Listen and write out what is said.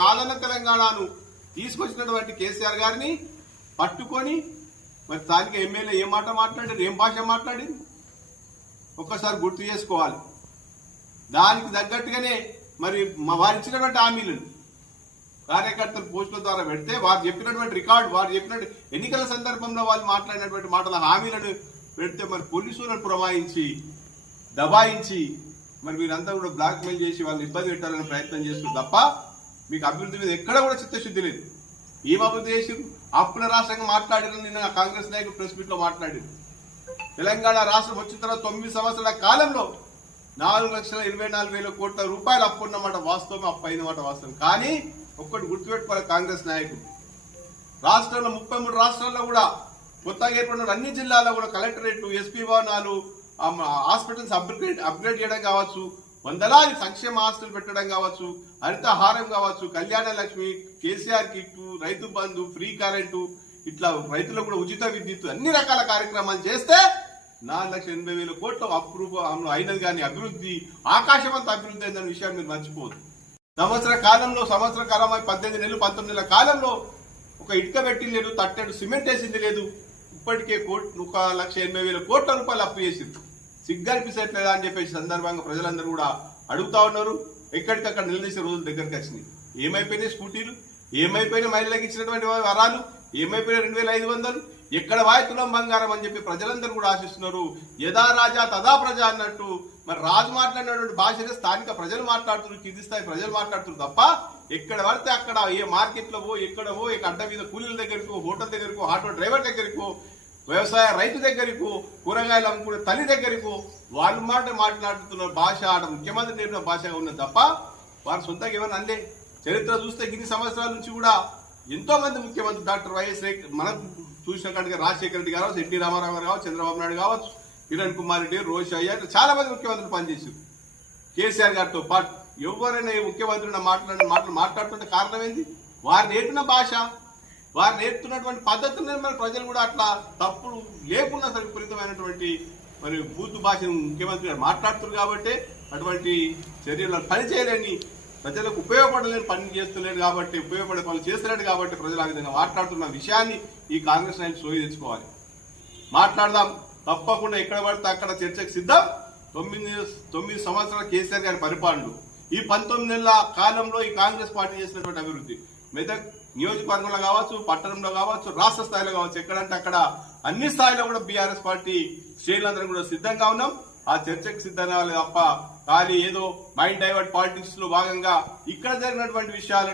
కాదన్న తెలంగాణను తీసుకొచ్చినటువంటి కేసీఆర్ గారిని పట్టుకొని మరి స్థానిక ఎమ్మెల్యే ఏం మాట మాట్లాడారు? ఏం భాష మాట్లాడింది ఒక్కసారి గుర్తు చేసుకోవాలి. దానికి తగ్గట్టుగానే మరి వారు ఇచ్చినటువంటి హామీలను కార్యకర్తలు పోస్టుల ద్వారా పెడితే వారు చెప్పినటువంటి రికార్డు వారు చెప్పినట్టు ఎన్నికల సందర్భంలో వాళ్ళు మాట్లాడినటువంటి మాటల హామీలను పెడితే మరి పోలీసులను ప్రమాయించి దబాయించి మరి వీరంతా కూడా బ్లాక్మెయిల్ చేసి వాళ్ళని ఇబ్బంది పెట్టాలని ప్రయత్నం చేస్తున్నారు తప్ప మీకు అభివృద్ధి మీద ఎక్కడ కూడా చిత్తశుద్ధి లేదు. ఏం అభివృద్ధి చేసారు అప్పుల రాష్ట్రంగా మాట్లాడిన నిన్న కాంగ్రెస్ నాయకులు ప్రెస్ మీట్లో మాట్లాడారు. తెలంగాణ రాష్ట్రం వచ్చిన తర్వాత తొమ్మిది సంవత్సరాల కాలంలో నాలుగు లక్షల ఇరవై నాలుగు వేల కోట్ల రూపాయలు అప్పు ఉన్నమాట వాస్తవం అప్పు అయినమాట వాస్తవం. కానీ ఒక్కటి గుర్తుపెట్టుకోవాలి కాంగ్రెస్ నాయకులు రాష్ట్రంలో ముప్పై మూడు రాష్ట్రాల్లో కూడా కొత్తగా ఏర్పడిన అన్ని జిల్లాల్లో కూడా కలెక్టరేట్లు ఎస్పీ భవనాలు హాస్పిటల్స్ అప్గ్రేడ్ అప్గ్రేడ్ చేయడం కావచ్చు. వందలాది సంక్షేమ ఆస్తులు పెట్టడం కావచ్చు హరితహారం కావచ్చు Kalyana Lakshmi KCR kit Rythu Bandhu free current ఇట్లా రైతులకు కూడా ఉచిత విద్యుత్ అన్ని రకాల కార్యక్రమాలు చేస్తే నాలుగు లక్షల ఎనభై వేల కోట్ల అప్రూవ్ అయినది కానీ అభివృద్ధి ఆకాశవంత అభివృద్ధి అయిందనే విషయాన్ని మీరు మర్చిపోవద్దు. సంవత్సర కాలంలో సంవత్సర కాలం పద్దెనిమిది నెలలు పంతొమ్మిది నెలల కాలంలో ఒక ఇటుక పెట్టింది లేదు తట్టెడు సిమెంట్ వేసింది లేదు ఇప్పటికే కోట్ ఒక లక్ష ఎనభై వేల కోట్ల రూపాయలు అప్పు చేసింది. సిగ్గనిపించట్లేదా అని చెప్పేసి సందర్భంగా ప్రజలందరూ కూడా అడుగుతా ఉన్నారు. ఎక్కడికక్కడ నిలదీసే రోజులు దగ్గరికి వచ్చినాయి. ఏమైపోయినాయి స్కూటీలు? ఏమైపోయినాయి మహిళలకు ఇచ్చినటువంటి వరాలు? ఏమైపోయినాయి రెండు వేల ఐదు వందలు? ఎక్కడ వాయుతులం బంగారం అని చెప్పి ప్రజలందరూ కూడా ఆశిస్తున్నారు. యథా రాజా తదా ప్రజ అన్నట్టు మరి రాజు మాట్లాడినటువంటి భాషనే స్థానిక ప్రజలు మాట్లాడుతున్నారు కింది స్థాయి ప్రజలు మాట్లాడుతున్నారు తప్ప ఎక్కడ పడితే అక్కడ ఏ మార్కెట్లో పో ఎక్కడ పో ఇక అడ్డ మీద కూలీల దగ్గరకు హోటల్ దగ్గరకు ఆటో డ్రైవర్ దగ్గరకు వ్యవసాయ రైతు దగ్గరకు కూరగాయలు అమ్ముకునే తల్లి దగ్గరకు వాళ్ళు మాట మాట్లాడుతున్న భాష ఆడ ముఖ్యమంత్రి నేర్పిన భాషగా ఉన్నది తప్ప వారు సొంతంగా ఏమైనా అందే. చరిత్ర చూస్తే ఇన్ని సంవత్సరాల నుంచి కూడా ఎంతో మంది ముఖ్యమంత్రి డాక్టర్ వైఎస్ మనం చూసిన కాడిగా రాజశేఖర రెడ్డి కావచ్చు ఎన్టీ రామారావు గారు కావచ్చు చంద్రబాబు నాయుడు కావచ్చు కిరణ్ కుమార్ రెడ్డి రోషయ్య ఇట్లా చాలా మంది ముఖ్యమంత్రులు పనిచేశారు. కేసీఆర్ గారితో పాటు ఎవరైనా ముఖ్యమంత్రి మాట్లాడిన మాటలు మాట్లాడుతుంటే కారణం ఏంది? వారు నేర్పిన భాష వారు నేర్పుతున్నటువంటి పద్ధతులను మరి ప్రజలు కూడా అట్లా తప్పుడు లేకుండా సరే విపరీతమైనటువంటి మరి బూతు భాషను ముఖ్యమంత్రి గారు మాట్లాడుతున్నారు కాబట్టి అటువంటి చర్యలు పని చేయలేని ప్రజలకు ఉపయోగపడలేని పని చేస్తలేడు కాబట్టి ఉపయోగపడే పనులు చేస్తలేడు కాబట్టి ప్రజలు ఆ విధంగా మాట్లాడుతున్న విషయాన్ని ఈ కాంగ్రెస్ నాయకులు సోయి తెచ్చుకోవాలి. మాట్లాడదాం. తప్పకుండా ఎక్కడ పడితే అక్కడ చర్చకు సిద్ధం. తొమ్మిది తొమ్మిది సంవత్సరాల కేసీఆర్ గారి పరిపాలనలు. ఈ పంతొమ్మిది నెలల కాలంలో ఈ కాంగ్రెస్ పార్టీ చేసినటువంటి అభివృద్ధి. మెదక్ నియోజకవర్గంలో కావచ్చు పట్టణంలో కావచ్చు రాష్ట్ర స్థాయిలో కావచ్చు ఎక్కడంటే అక్కడ అన్ని స్థాయిలో కూడా బీఆర్ఎస్ పార్టీ శ్రేణులందరూ కూడా సిద్ధంగా ఉన్నాం. ఆ చర్చకు సిద్ధంగా తప్ప ఖాళీ ఏదో మైండ్ డైవర్ట్ పాలిటిక్స్లో భాగంగా ఇక్కడ జరిగినటువంటి విషయాలు